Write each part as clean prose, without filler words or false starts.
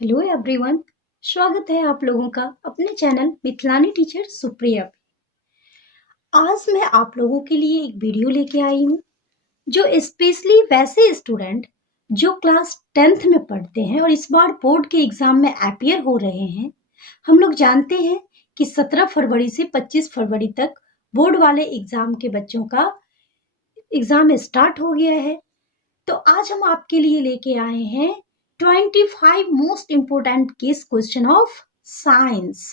Hello everyone. स्वागत है आप लोगों का अपने चैनल मिथिलानी टीचर सुप्रिया पे। आज मैं आप लोगों के लिए एक वीडियो लेके आई हूँ जो स्पेशली वैसे स्टूडेंट जो क्लास 10th में पढ़ते हैं और इस बार बोर्ड के एग्जाम में अपीयर हो रहे हैं। हम लोग जानते हैं कि 17 फरवरी से 25 फरवरी तक बोर्ड वाले एग्जाम के बच्चों का एग्जाम स्टार्ट हो गया है। तो आज हम आपके लिए लेके आए हैं 25 most important case question of science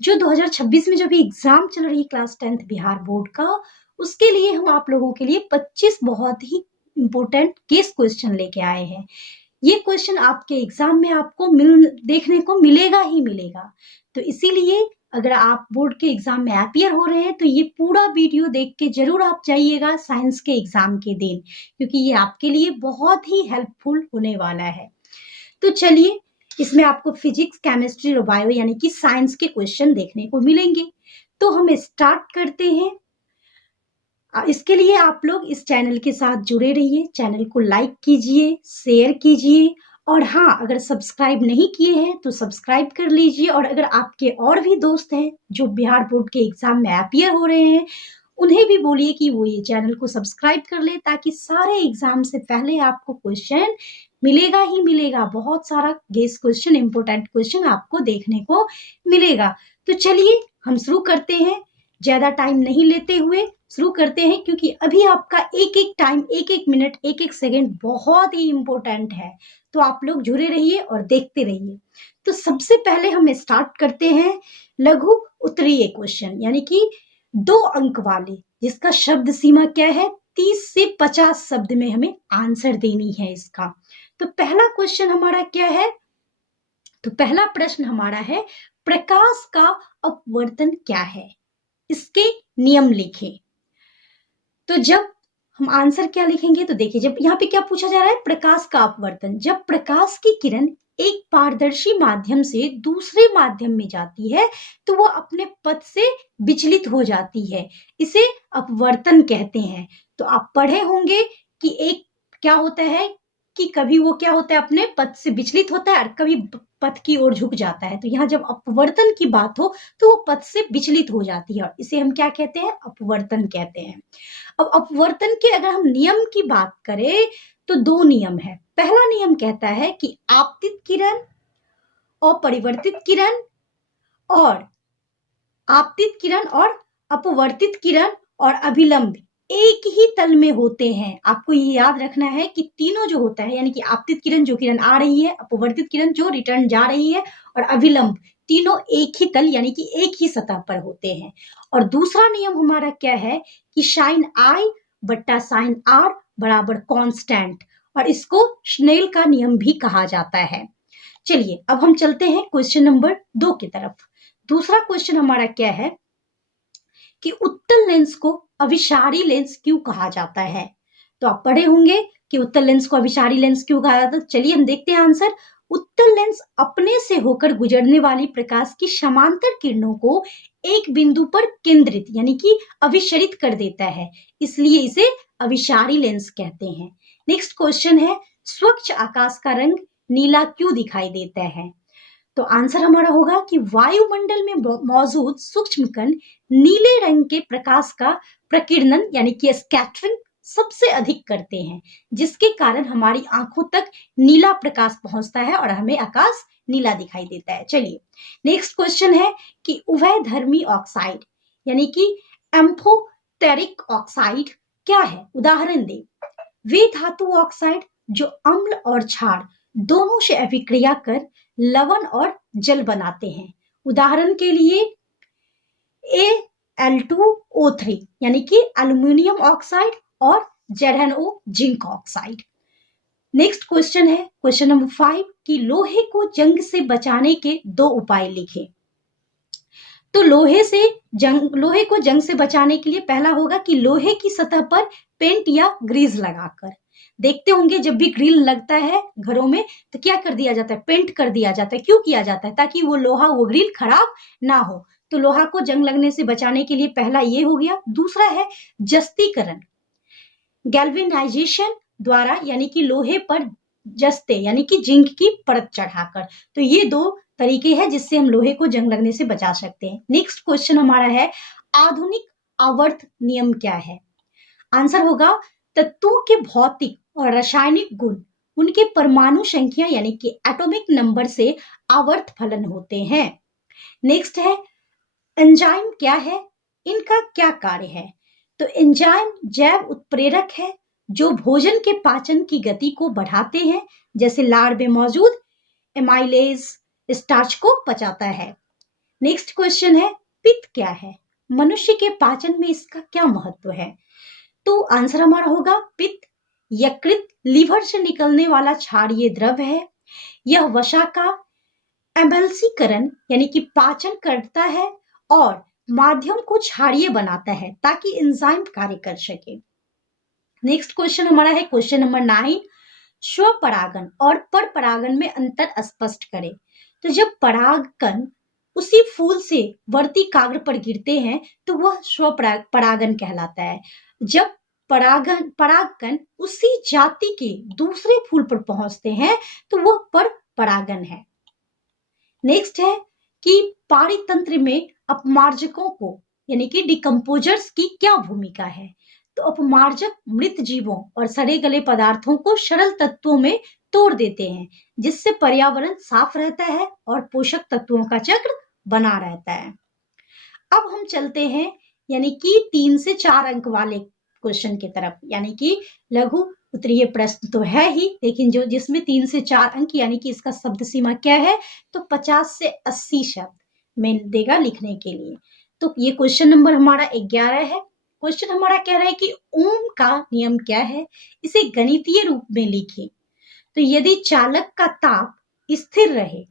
जो 2026 में जो भी एग्जाम चल रही है क्लास 10th बिहार बोर्ड का, उसके लिए हम आप लोगों के लिए 25 बहुत ही इम्पोर्टेंट केस क्वेश्चन लेके आए हैं। ये क्वेश्चन आपके एग्जाम में आपको देखने को मिलेगा ही मिलेगा। तो इसीलिए अगर आप बोर्ड के एग्जाम में अपीयर हो रहे हैं तो ये पूरा वीडियो देख के जरूर आप जाइएगा साइंस के एग्जाम के दिन, क्योंकि ये आपके लिए बहुत ही हेल्पफुल होने वाला है। तो चलिए, इसमें आपको फिजिक्स, केमिस्ट्री और बायो यानी कि साइंस के क्वेश्चन देखने को मिलेंगे। तो हम स्टार्ट करते हैं। इसके लिए आप लोग इस चैनल के साथ जुड़े रहिए, चैनल को लाइक कीजिए, शेयर कीजिए और हाँ, अगर सब्सक्राइब नहीं किए हैं तो सब्सक्राइब कर लीजिए। और अगर आपके और भी दोस्त हैं जो बिहार बोर्ड के एग्जाम में अपीयर हो रहे हैं, उन्हें भी बोलिए कि वो ये चैनल को सब्सक्राइब कर ले, ताकि सारे एग्जाम से पहले आपको क्वेश्चन मिलेगा ही मिलेगा। बहुत सारा गेस क्वेश्चन, इंपोर्टेंट क्वेश्चन आपको देखने को मिलेगा। तो चलिए हम शुरू करते हैं, ज्यादा टाइम नहीं लेते हुए शुरू करते हैं, क्योंकि अभी आपका एक एक टाइम, एक एक मिनट, एक एक सेकंड बहुत ही इंपॉर्टेंट है। तो आप लोग जुड़े रहिए और देखते रहिए। तो सबसे पहले हम स्टार्ट करते हैं लघु उत्तरीय क्वेश्चन, यानी कि 2 अंक वाले, जिसका शब्द सीमा क्या है, 30 से 50 शब्द में हमें आंसर देनी है इसका। तो पहला क्वेश्चन हमारा क्या है, तो पहला प्रश्न हमारा है, प्रकाश का अपवर्तन क्या है, इसके नियम लिखें। तो जब हम आंसर क्या लिखेंगे, तो देखिए, जब यहाँ पे क्या पूछा जा रहा है, प्रकाश का अपवर्तन, जब प्रकाश की किरण एक पारदर्शी माध्यम से दूसरे माध्यम में जाती है तो वो अपने पथ से विचलित हो जाती है, इसे अपवर्तन कहते हैं। तो आप पढ़े होंगे कि एक क्या होता है कि कभी वो क्या होता है, अपने पथ से विचलित होता है और कभी पथ की ओर झुक जाता है। तो यहाँ जब अपवर्तन की बात हो तो वो पथ से विचलित हो जाती है और इसे हम क्या कहते हैं, अपवर्तन कहते हैं। अब अपवर्तन के अगर हम नियम की बात करें तो 2 नियम है। पहला नियम कहता है कि आपतित किरण, अपरिवर्तित किरण और आपतित किरण और अपवर्तित किरण और अभिलंब एक ही तल में होते हैं। आपको ये याद रखना है कि तीनों जो होता है, यानी कि आपतित किरण जो किरण आ रही है, अपवर्तित किरण जो रिटर्न जा रही है और अभिलंब, तीनों एक ही तल यानी कि एक ही सतह पर होते हैं। और दूसरा नियम हमारा क्या है कि साइन आई बट्टा साइन आर बराबर कांस्टेंट, और इसको स्नेल का नियम भी कहा जाता है। चलिए अब हम चलते हैं क्वेश्चन नंबर 2 की तरफ। दूसरा क्वेश्चन हमारा क्या है कि उत्तल लेंस को अभिसारी लेंस क्यों कहा जाता है। तो आप पढ़े होंगे कि उत्तल लेंस को अभिसारी लेंस क्यों कहा जाता है। चलिए हम देखते हैं आंसर। उत्तल लेंस अपने से होकर गुजरने वाली प्रकाश की समांतर किरणों को एक बिंदु पर केंद्रित यानी कि अभिसरित कर देता है, इसलिए इसे अभिसारी लेंस कहते हैं। नेक्स्ट क्वेश्चन है, स्वच्छ आकाश का रंग नीला क्यों दिखाई देता है। तो आंसर हमारा होगा कि वायुमंडल में मौजूद सूक्ष्म कण नीले रंग के प्रकाश का प्रकीर्णन यानी कि स्कैटरिंग सबसे अधिक करते हैं, जिसके कारण हमारी आंखों तक नीला प्रकाश पहुंचता है और हमें आकाश नीला दिखाई देता है। चलिए नेक्स्ट क्वेश्चन है कि उभयधर्मी ऑक्साइड यानी कि एम्फोटेरिक ऑक्साइड क्या है, उदाहरण दे। वे धातु ऑक्साइड जो अम्ल और क्षार दोनों से अभिक्रिया कर लवण और जल बनाते हैं। उदाहरण के लिए Al2O3 यानी कि एल्यूमिनियम ऑक्साइड और ZnO zinc oxide. Next question है क्वेश्चन नंबर 5 कि लोहे को जंग से बचाने के 2 उपाय लिखें। तो लोहे को जंग से बचाने के लिए पहला होगा कि लोहे की सतह पर पेंट या ग्रीस लगाकर। देखते होंगे जब भी ग्रिल लगता है घरों में तो क्या कर दिया जाता है, पेंट कर दिया जाता है। क्यों किया जाता है, ताकि वो लोहा, वो ग्रिल खराब ना हो। तो लोहा को जंग लगने से बचाने के लिए पहला ये हो गया। दूसरा है जस्तीकरण, गैल्वेनाइजेशन द्वारा, यानी कि लोहे पर जस्ते यानी कि जिंक की परत चढ़ाकर। तो ये दो तरीके हैं जिससे हम लोहे को जंग लगने से बचा सकते हैं। नेक्स्ट क्वेश्चन हमारा है, आधुनिक आवर्त नियम क्या है? आंसर होगा, तत्वों के भौतिक और रासायनिक गुण उनके परमाणु संख्या यानी कि एटॉमिक नंबर से आवर्त फलन होते हैं। नेक्स्ट है, एंजाइम क्या है, इनका क्या कार्य है? तो एंजाइम जैव उत्प्रेरक है जो भोजन के पाचन की गति को बढ़ाते हैं, जैसे लार में मौजूद एमाइलेज स्टार्च को पचाता है। नेक्स्ट क्वेश्चन है, पित्त क्या है? मनुष्य के पाचन में इसका क्या महत्व है? तो आंसर हमारा होगा, पित्त यकृत लीवर से निकलने वाला क्षारीय द्रव है। यह वसा का एमल्सीकरण यानी कि पाचन करता है और माध्यम को क्षारीय बनाता है ताकि एंजाइम कार्य कर सके। नेक्स्ट क्वेश्चन हमारा है क्वेश्चन नंबर 9, स्वपरागन और परपरागन में अंतर स्पष्ट करें। तो जब परागकण उसी फूल से वर्तिकाग्र पर गिरते हैं तो वह स्वपरागन कहलाता है। जब परागकण उसी जाति के दूसरे फूल पर पहुंचते हैं तो वह परपरागन है। नेक्स्ट है कि पारितंत्र में अपमार्जकों को यानी कि डिकम्पोजर्स की क्या भूमिका है? तो अपमार्जक मृत जीवों और सड़े गले पदार्थों को सरल तत्वों में तोड़ देते हैं जिससे पर्यावरण साफ रहता है और पोषक तत्वों का चक्र बना रहता है। अब हम चलते हैं यानी कि 3 से 4 अंक वाले क्वेश्चन की तरफ, यानी कि लघु उत्तरीय प्रश्न तो है ही, लेकिन जो जिसमें 3 से 4 अंक यानी कि इसका शब्द सीमा क्या है? तो 50 से 80 शब्द में देगा लिखने के लिए। तो ये क्वेश्चन नंबर हमारा 11 है। क्वेश्चन हमारा कह रहा है कि ओम का नियम क्या है, इसे गणितीय रूप में लिखिए। तो यदि चालक का ताप स्थिर रहे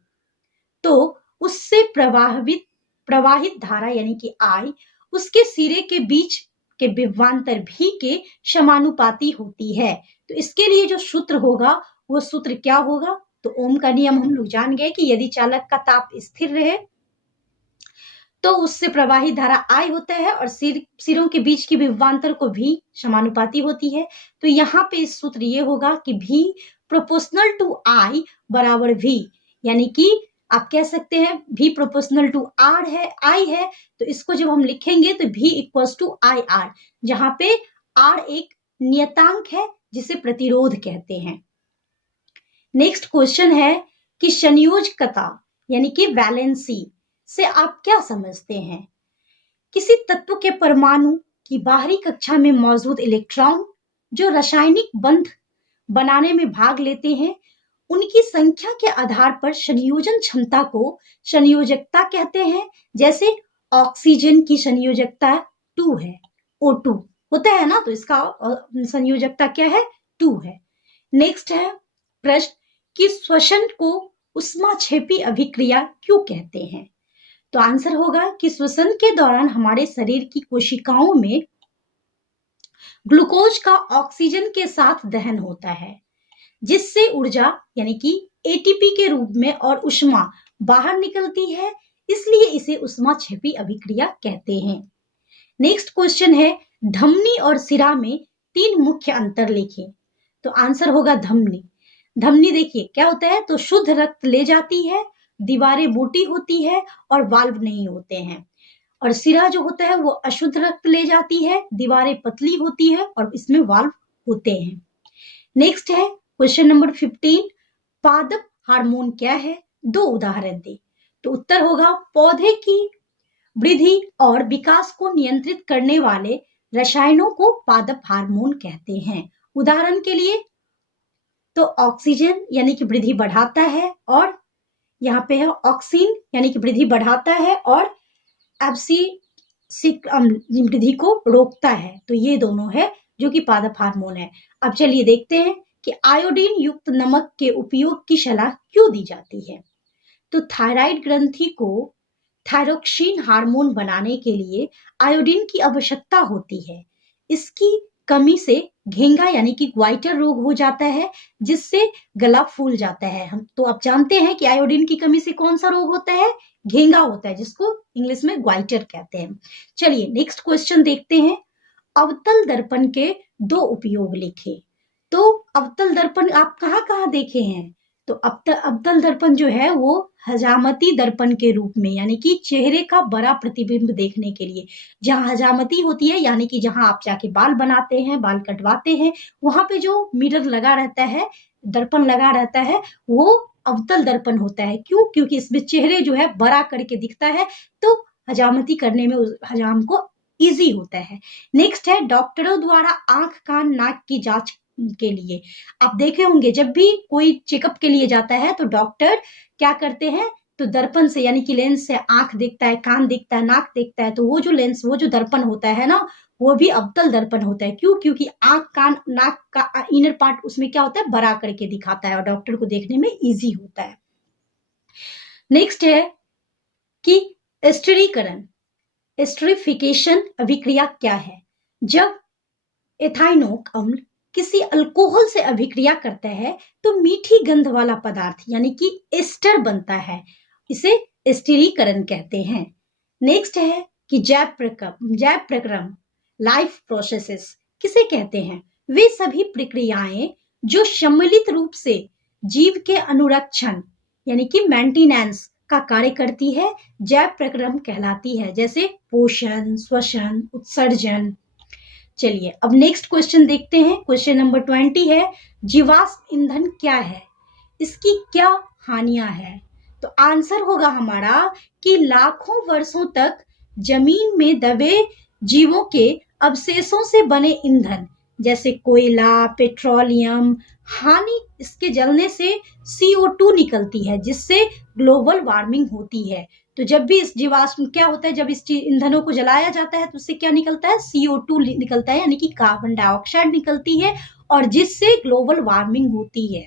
तो उससे प्रवाहित धारा यानी कि I उसके सिरे के बीच के विभवांतर V के समानुपाती होती है। तो इसके लिए जो सूत्र होगा वो सूत्र क्या होगा? तो ओम का नियम हम लोग जान गए कि यदि चालक का ताप स्थिर रहे तो उससे प्रवाहित धारा I होता है और सिरों के बीच की विभवांतर को V समानुपाती होती है। तो यहाँ पे इस सूत्र ये होगा कि V प्रोपोर्शनल टू I बराबर V, यानी कि आप कह सकते हैं V प्रोपोर्शनल टू R है, I है, तो इसको जब हम लिखेंगे तो V इक्वल्स टू IR, जहां पे R एक नियतांक है जिसे प्रतिरोध कहते हैं। नेक्स्ट क्वेश्चन है कि संयोजकता यानी कि वैलेंसी से आप क्या समझते हैं? किसी तत्व के परमाणु की बाहरी कक्षा में मौजूद इलेक्ट्रॉन जो रासायनिक बंध बनाने में भाग लेते हैं उनकी संख्या के आधार पर संयोजन क्षमता को संयोजकता कहते हैं। जैसे ऑक्सीजन की संयोजकता 2 है, O2 होता है ना, तो इसका संयोजकता क्या है? 2 है। नेक्स्ट है प्रश्न कि श्वसन को ऊष्माक्षेपी अभिक्रिया क्यों कहते हैं? तो आंसर होगा कि श्वसन के दौरान हमारे शरीर की कोशिकाओं में ग्लूकोज का ऑक्सीजन के साथ दहन होता है जिससे ऊर्जा यानी कि एटीपी के रूप में और ऊष्मा बाहर निकलती है, इसलिए इसे ऊष्माक्षेपी अभिक्रिया कहते हैं। नेक्स्ट क्वेश्चन है धमनी और सिरा में 3 मुख्य अंतर लिखें। तो आंसर होगा धमनी। धमनी देखिए क्या होता है, तो शुद्ध रक्त ले जाती है, दीवारें मोटी होती है और वाल्व नहीं होते हैं। और सिरा जो होता है वो अशुद्ध रक्त ले जाती है, दीवारें पतली होती है और इसमें वाल्व होते हैं। नेक्स्ट है क्वेश्चन नंबर 15, पादप हार्मोन क्या है? 2 उदाहरण दे। तो उत्तर होगा पौधे की वृद्धि और विकास को नियंत्रित करने वाले रसायनों को पादप हार्मोन कहते हैं। उदाहरण के लिए तो ऑक्सीजन यानी कि वृद्धि बढ़ाता है, और यहाँ पे है ऑक्सीन यानी कि वृद्धि बढ़ाता है और एब्सिसिक वृद्धि को रोकता है। तो ये दोनों है जो कि पादप हार्मोन है। अब चलिए देखते हैं कि आयोडीन युक्त नमक के उपयोग की सलाह क्यों दी जाती है। तो थायराइड ग्रंथि को थायरोक्सिन हार्मोन बनाने के लिए आयोडीन की आवश्यकता होती है। इसकी कमी से घेंगा यानी कि ग्वाइटर रोग हो जाता है जिससे गला फूल जाता है। हम तो आप जानते हैं कि आयोडीन की कमी से कौन सा रोग होता है? घेंगा होता है, जिसको इंग्लिश में ग्वाइटर कहते हैं। चलिए नेक्स्ट क्वेश्चन देखते हैं। अवतल दर्पण के 2 उपयोग लिखे। तो अवतल दर्पण आप कहाँ कहाँ देखे हैं? तो अवतल दर्पण जो है वो हजामती दर्पण के रूप में, यानी कि चेहरे का बड़ा प्रतिबिंब देखने के लिए। जहाँ हजामती होती है यानी कि जहाँ आप जाके बाल बनाते हैं, बाल कटवाते हैं, वहां पे जो मिरर लगा रहता है, दर्पण लगा रहता है, वो अवतल दर्पण होता है। क्यों? क्योंकि इसमें चेहरे जो है बड़ा करके दिखता है, तो हजामती करने में हजाम को इजी होता है। नेक्स्ट है डॉक्टरों द्वारा आंख, कान, नाक की जांच के लिए। आप देखे होंगे जब भी कोई चेकअप के लिए जाता है तो डॉक्टर क्या करते हैं, तो दर्पण से यानी कि लेंस से आंख देखता है, कान देखता है, नाक देखता है। तो वो जो लेंस, वो जो दर्पण होता है ना, वो भी अवतल दर्पण होता है। क्यों? क्योंकि आंख, कान, नाक का इनर पार्ट उसमें क्या होता है, बड़ा करके दिखाता है और डॉक्टर को देखने में इजी होता है। नेक्स्ट है कि स्टिरीकरण, एस्टरिफिकेशन अभिक्रिया क्या है? जब एथाइनोक अम्ल किसी अल्कोहल से अभिक्रिया करता है तो मीठी गंध वाला पदार्थ यानी कि एस्टर बनता है, इसे स्टिरीकरण कहते हैं। नेक्स्ट है कि जैव प्रक्रम, लाइफ प्रोसेसेस किसे कहते हैं? वे सभी प्रक्रियाएं जो सम्मिलित रूप से जीव के अनुरक्षण यानी कि मेंटेनेंस का कार्य करती है, जैव प्रक्रम कहलाती है, जैसे पोषण, श्वसन, उत्सर्जन। चलिए अब नेक्स्ट क्वेश्चन देखते हैं। क्वेश्चन नंबर 20 है, जीवाश्म ईंधन क्या है? इसकी क्या हानियां हैं? तो आंसर होगा हमारा कि लाखों वर्षों तक जमीन में दबे जीवों के अवशेषों से बने ईंधन जैसे कोयला, पेट्रोलियम, हानि इसके जलने से CO2 निकलती है, जिससे ग्लोबल वार्मिंग होती है। तो जब भी इस जीवाश्म क्या होता है, जब इस ईंधनों को जलाया जाता है तो उससे क्या निकलता है, CO2 निकलता है, यानी कि कार्बन डाइऑक्साइड निकलती है, और जिससे ग्लोबल वार्मिंग होती है।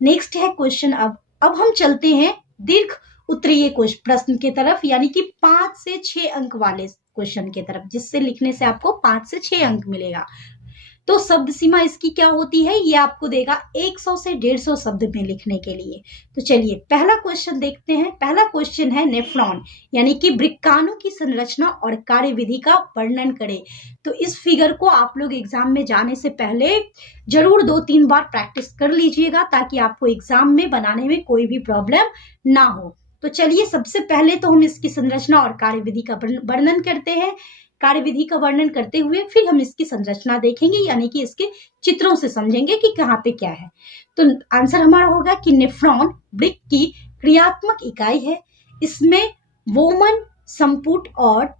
नेक्स्ट है क्वेश्चन। अब हम चलते हैं दीर्घ उत्तरीय प्रश्न की तरफ, यानी कि 5 से 6 अंक वाले क्वेश्चन की तरफ, जिससे लिखने से आपको 5 से 6 अंक मिलेगा। तो शब्द सीमा इसकी क्या होती है, ये आपको देगा 100 से 150 शब्द में लिखने के लिए। तो चलिए पहला क्वेश्चन देखते हैं। पहला क्वेश्चन है नेफ्रॉन यानी कि वृक्काणु की संरचना और कार्यविधि का वर्णन करें। तो इस फिगर को आप लोग एग्जाम में जाने से पहले जरूर 2-3 बार प्रैक्टिस कर लीजिएगा, ताकि आपको एग्जाम में बनाने में कोई भी प्रॉब्लम ना हो। तो चलिए सबसे पहले तो हम इसकी संरचना और कार्यविधि का वर्णन करते हैं। कार्यविधि का वर्णन करते हुए फिर हम इसकी संरचना देखेंगे, यानी कि इसके चित्रों से समझेंगे कि कहाँ पे क्या है। तो आंसर हमारा होगा कि नेफ्रॉन वृक्क की क्रियात्मक इकाई है। इसमें वोमन, संपुट और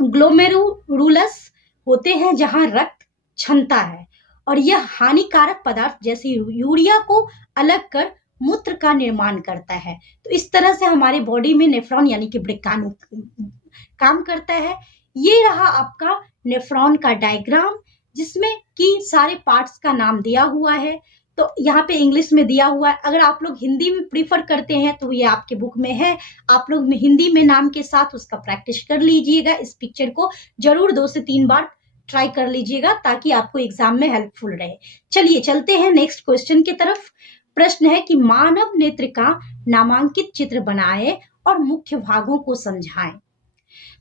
ग्लोमेरुलस होते हैं, जहां रक्त क्षमता है, और यह हानिकारक पदार्थ जैसे यूरिया को अलग कर मूत्र का निर्माण करता है। तो इस तरह से हमारे बॉडी में नेफ्रॉन यानी कि वृक्काणु काम करता है। ये रहा आपका नेफ्रॉन का डायग्राम, जिसमें कि सारे पार्ट्स का नाम दिया हुआ है। तो यहाँ पे इंग्लिश में दिया हुआ है। अगर आप लोग हिंदी में प्रीफर करते हैं तो ये आपके बुक में है, आप लोग हिंदी में नाम के साथ उसका प्रैक्टिस कर लीजिएगा। इस पिक्चर को जरूर 2 से 3 बार ट्राई कर लीजिएगा, ताकि आपको एग्जाम में हेल्पफुल रहे। चलिए चलते हैं नेक्स्ट क्वेश्चन की तरफ। प्रश्न है कि मानव नेत्र का नामांकित चित्र बनाए और मुख्य भागों को समझाएं।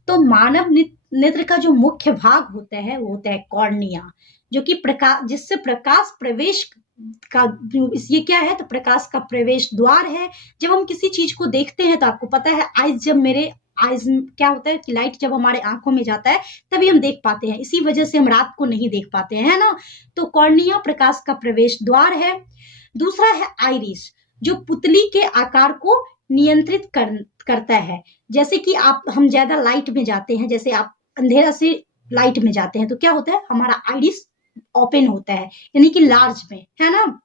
तो मानव नेत्र का जो मुख्य भाग होता है वो होता है कॉर्निया, जो कि जिससे प्रकाश प्रवेश का, ये क्या है, तो प्रकाश का प्रवेश द्वार है। जब हम किसी चीज को देखते हैं तो आपको पता है आइज क्या होता है कि लाइट जब हमारे आंखों में जाता है तभी हम देख पाते हैं, इसी वजह से हम रात को नहीं देख पाते हैं, है ना। तो कॉर्निया प्रकाश का प्रवेश द्वार है। दूसरा है आइरिस, जो पुतली के आकार को नियंत्रित करता है। जैसे कि हम ज्यादा लाइट में जाते हैं, जैसे आप अंधेरा से लाइट में जाते हैं तो क्या होता है, हमारा आइरिस ओपन होता है, यानी कि लार्ज में, है ना।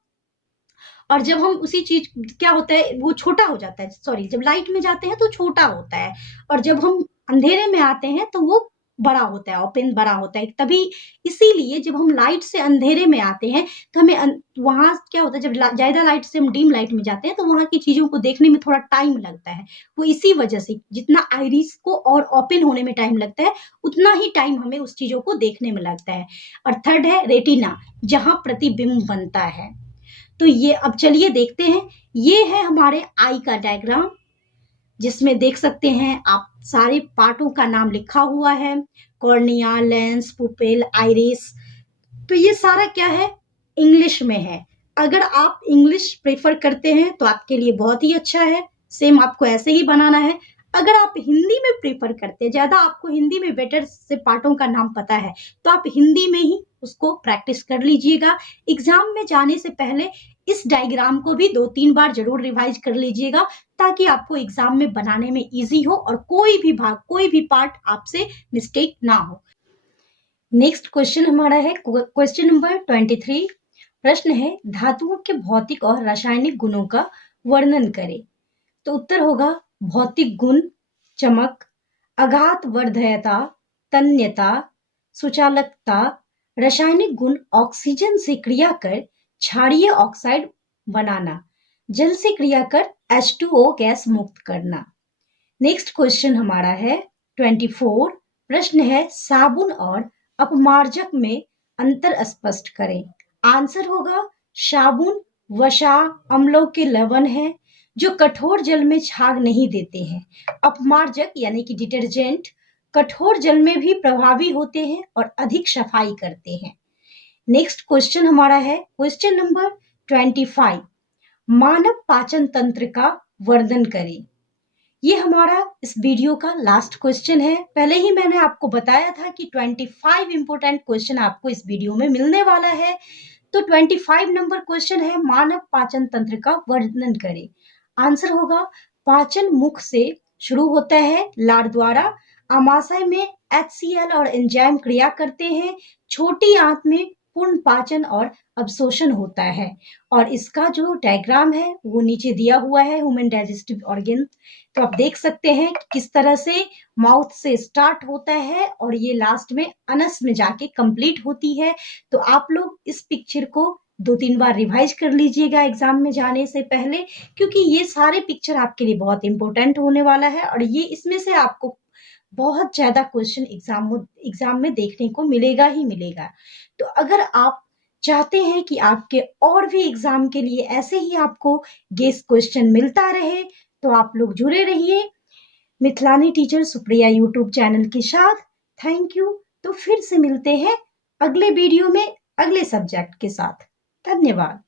और जब हम उसी चीज क्या होता है, वो छोटा हो जाता है, सॉरी, जब लाइट में जाते हैं तो छोटा होता है, और जब हम अंधेरे में आते हैं तो वो बड़ा होता है, ओपन बड़ा होता है। तभी इसीलिए जब हम लाइट से अंधेरे में आते हैं तो हमें वहां क्या होता है, जब ज्यादा लाइट से हम डीम लाइट में जाते हैं तो वहां की चीजों को देखने में थोड़ा टाइम लगता है। वो इसी वजह से जितना आइरिस को और ओपन होने में टाइम लगता है, उतना ही टाइम हमें उस चीजों को देखने में लगता है। और थर्ड है रेटिना, जहां प्रतिबिंब बनता है। तो ये अब चलिए देखते हैं। ये है हमारे आई का डायग्राम, जिसमें देख सकते हैं आप सारे पार्टों का नाम लिखा हुआ है, कॉर्निया, लेंस, पुपिल, आइरिस। तो ये सारा क्या है, इंग्लिश में है। अगर आप इंग्लिश प्रेफर करते हैं तो आपके लिए बहुत ही अच्छा है, सेम आपको ऐसे ही बनाना है। अगर आप हिंदी में प्रेफर करते हैं, ज़्यादा आपको हिंदी में बेटर से पार्टों का नाम पता है, तो आप हिंदी में ही उसको प्रैक्टिस कर लीजिएगा। एग्जाम में जाने से पहले इस डायग्राम को भी 2-3 बार जरूर रिवाइज कर लीजिएगा, ताकि आपको एग्जाम में बनाने में इजी हो और कोई भी भाग, कोई भी पार्ट आपसे मिस्टेक ना हो। नेक्स्ट क्वेश्चन हमारा है क्वेश्चन नंबर 23। प्रश्न है, धातुओं के भौतिक और रासायनिक गुणों का वर्णन करें। तो उत्तर होगा भौतिक गुण चमक, आघात वर्धयता, तन्यता, सुचालकता। रासायनिक गुण ऑक्सीजन से क्रिया कर क्षारीय ऑक्साइड बनाना, जल से क्रिया कर H2O गैस मुक्त करना। नेक्स्ट क्वेश्चन हमारा है 24। प्रश्न है, साबुन और अपमार्जक में अंतर स्पष्ट करें। आंसर होगा साबुन वसा अम्लों के लवण है जो कठोर जल में झाग नहीं देते हैं। अपमार्जक यानी कि डिटर्जेंट कठोर जल में भी प्रभावी होते हैं और अधिक सफाई करते हैं। नेक्स्ट क्वेश्चन हमारा है क्वेश्चन नंबर 25। मानव पाचन तंत्र का वर्णन करें। ये हमारा इस वीडियो का लास्ट क्वेश्चन है। पहले ही मैंने आपको बताया था कि 25 इंपोर्टेंट क्वेश्चन आपको इस वीडियो में मिलने वाला है। तो 25 नंबर क्वेश्चन है, मानव पाचन तंत्र का वर्णन करें। आंसर होगा पाचन मुख से शुरू होता है, लार द्वारा आमाशय में HCl और एंजाइम क्रिया करते हैं, छोटी आंत में पूर्ण पाचन और अवशोषण होता है। और इसका जो डायग्राम है वो नीचे दिया हुआ है, ह्यूमन डाइजेस्टिव ऑर्गन। तो आप देख सकते हैं कि किस तरह से माउथ से स्टार्ट होता है और ये लास्ट में अनस में जाके कंप्लीट होती है। तो आप लोग इस पिक्चर को 2-3 बार रिवाइज कर लीजिएगा एग्जाम में जाने से पहले, क्योंकि ये सारे पिक्चर आपके लिए बहुत इंपॉर्टेंट होने वाला है और ये इसमें से आपको बहुत ज्यादा क्वेश्चन एग्जाम में देखने को मिलेगा ही मिलेगा। तो अगर आप चाहते हैं कि आपके और भी एग्जाम के लिए ऐसे ही आपको गेस क्वेश्चन मिलता रहे, तो आप लोग जुड़े रहिए मिथिलानी टीचर सुप्रिया यूट्यूब चैनल के साथ। Thank you. तो फिर से मिलते हैं अगले वीडियो में अगले सब्जेक्ट के साथ। धन्यवाद।